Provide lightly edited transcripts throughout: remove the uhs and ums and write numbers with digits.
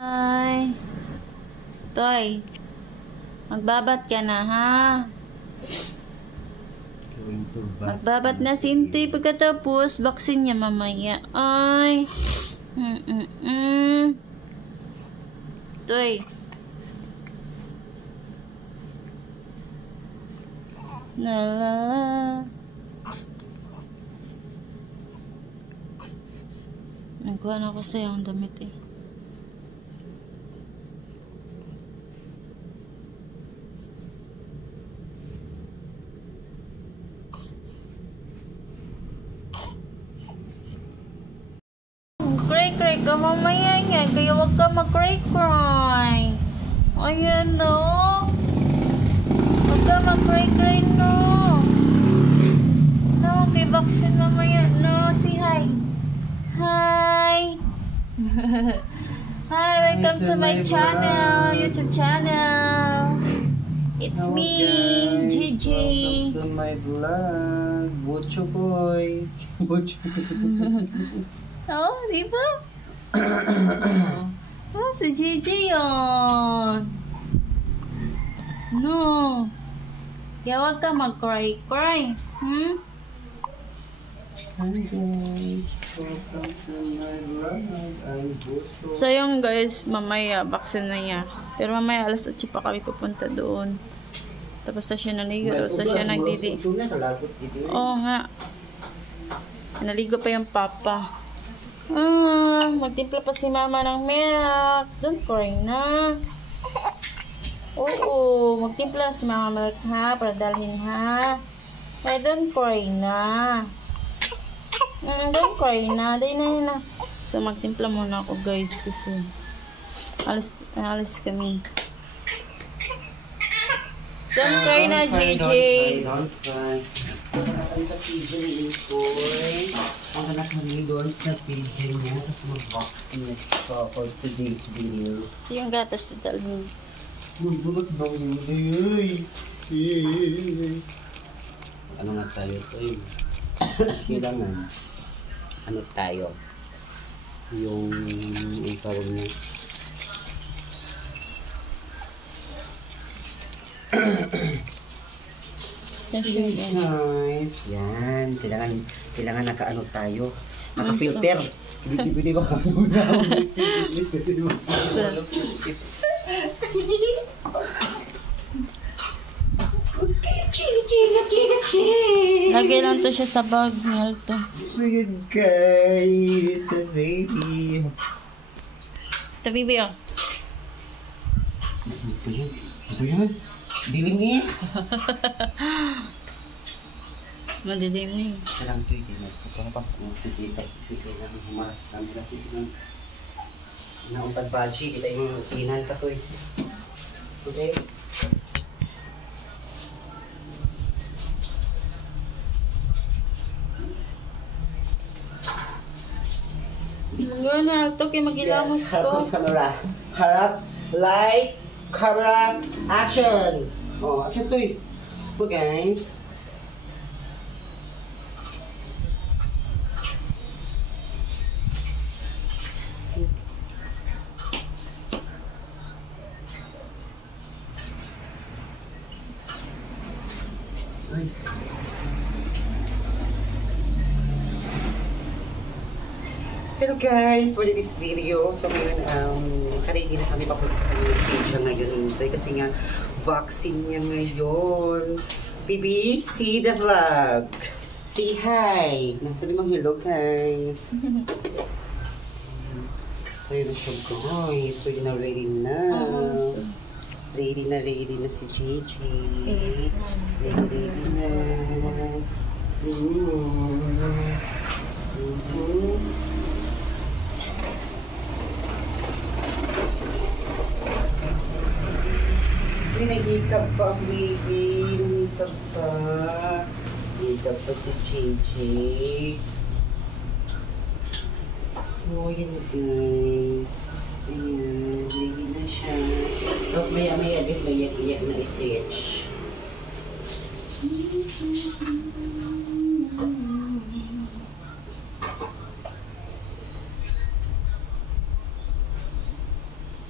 Ay, Toy, magbabat ka na ha. Magbabat na si Intoy pagkatapos, baksin niya mamaya. Ay, Toy. Nalala. Nagkuha na ako sa'yo ang damit eh. Cray-cray ka mamaya yan, kaya wag ka mag-cray-cray. Ayan no. Wag ka mag-cray-cray no. No, may vaccine mamaya. No, say hi. Hi. Hi, welcome to my channel, YouTube channel. It's me, Gigi. Welcome to my vlog. Bocho boy. Bocho boy. Oh, di ba? Oh, si Gigi yun. No. Kaya wag ka mag-cry-cry. Hi guys. Welcome to my vlog. I'm Bocho. So yung guys, mamaya vaccine na niya. Pero mamaya alas 8 pa kami pupunta doon. Tapos na siya naligo. Tapos na siya nagdidi. Oo nga. Naligo pa yung papa. Magtimpla pa si mama ng milk. Don't cry na. Oo, magtimpla si mama milk ha. Para dalhin ha. Ay, don't cry na. Don't cry na. Day na. So, magtimpla muna ako guys. Kasi alis kami. Don't cry na, JJ. Don't cry. Ang sa PJ ni Intoy. Ang anak namin doon sa PJ niya. Tapos mag-vaccine na siya for today's video. Yung gatas sa dalhin. Magbukas daw yun. Ano nga tayo ito eh. Kailangan. Ano tayo? Yung tawag niya. Nice. Yan. Kailangan naka-ano tayo. Naka-filter. Hindi ba? Lagay lang to siya sa bag ni Alto. So yun guys. A baby. Tabi ba yun? Ito yan. Dilim niya. Madilim na yun. Ito lang ito. Pagkapas mo si Tita. Ito lang humaras na nila. Nauntag baji. Ito yung inan ka to eh. Okay. Ngayon na Alto kaya mag-ilamos Harap ko. mo sa camera. Harap. Light. Camera. Action. Oh, action to eh. So guys. Ay. Pero guys, for this video, so ngayon, karigi na kami papunta kami siya ngayon kasi nga, vaccine niya ngayon. Baby, see the vlog. Say hi. Sabi mo hello guys. So yun siya guys. So yun na ready na. Ready na si JJ. Ready na. Nag-hikap pa ang baby. Nag-hikap pa. Nag-hikap pa si JJ. So, yun guys. Ayan. Ready na siya. Tapos maya-maya guys, may iyak na i-teach.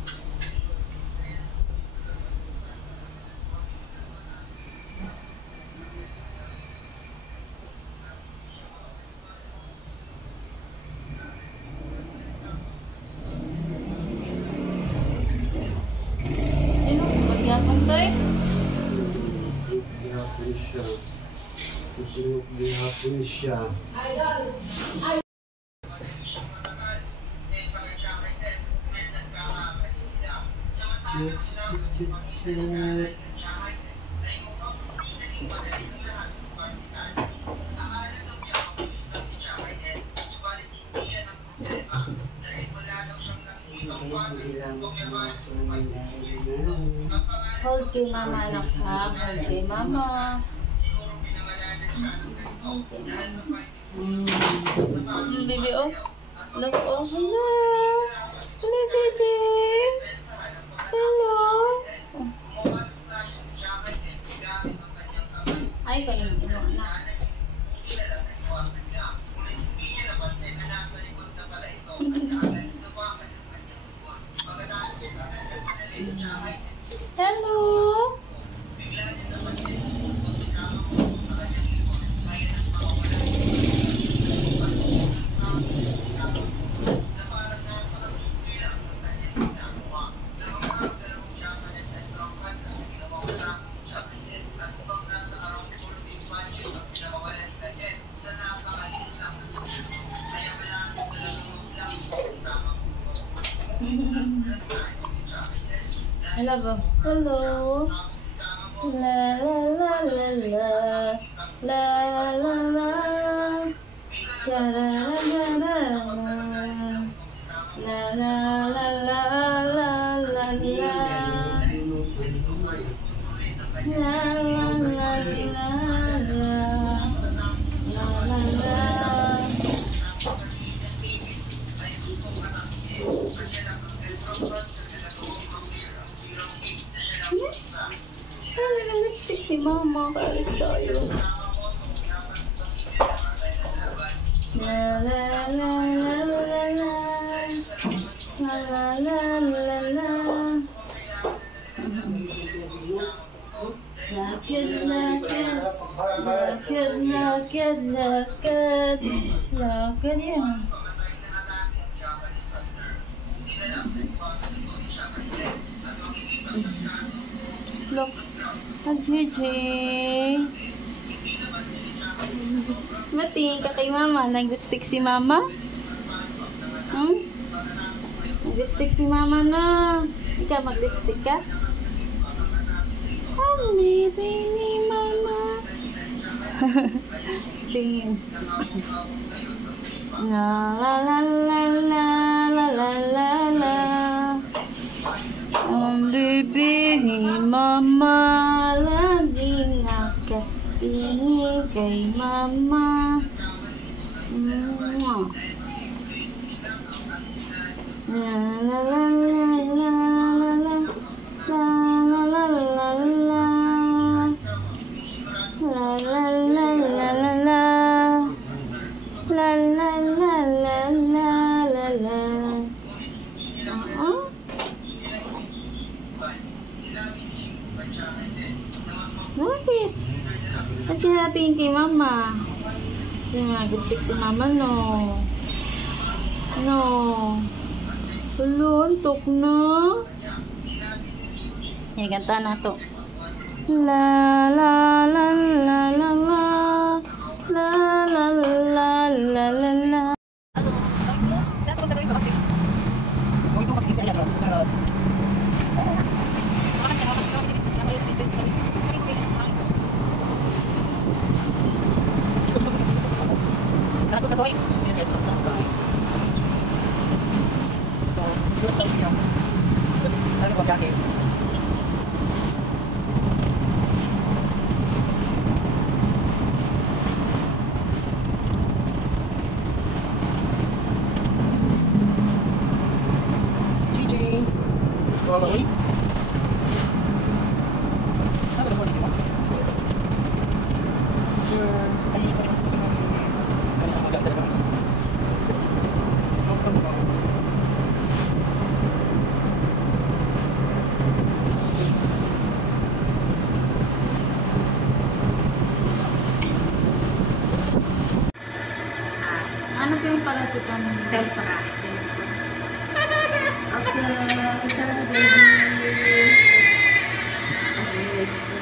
Toy? Gihapon siya. Isinok gihapon siya. Hold kay mama, anak ha. Hold kay mama. Hold kay mama. Baby, oh. Look, oh. Hello. Hello, JJ. Hello. Ay, kanina ino, anak. Hello. Hello, Bob. Hello. La la la la la la la la. La la la la la la la la la la la. La la la la la la la. Lipstick si mama, kaalis tayo. La la la la la la la la la la. Lakad, lakad, lakad, lakad, lakad, lakad yan. Look, JJ. Matingin ka kay mama. Nag-lipstick si mama? Nag-lipstick si mama na. Ikaw mag-lipstick ka? I'm leaving ni mama. Tingin. La la la la la la la la la. Ang bibigin mama, laging nakatingin kay mama. La la la la la la la la la la la. La la la la la la. La la la la la la la. Bakit? At natin kay mama. Kasi mag-lipstick si mama, no? No. Hello, antok na. Yan, ganta na to. La la la la la la. La la la la la la. Ano po yung paracetamol? Delta. Okay. Isa na baby. Bye.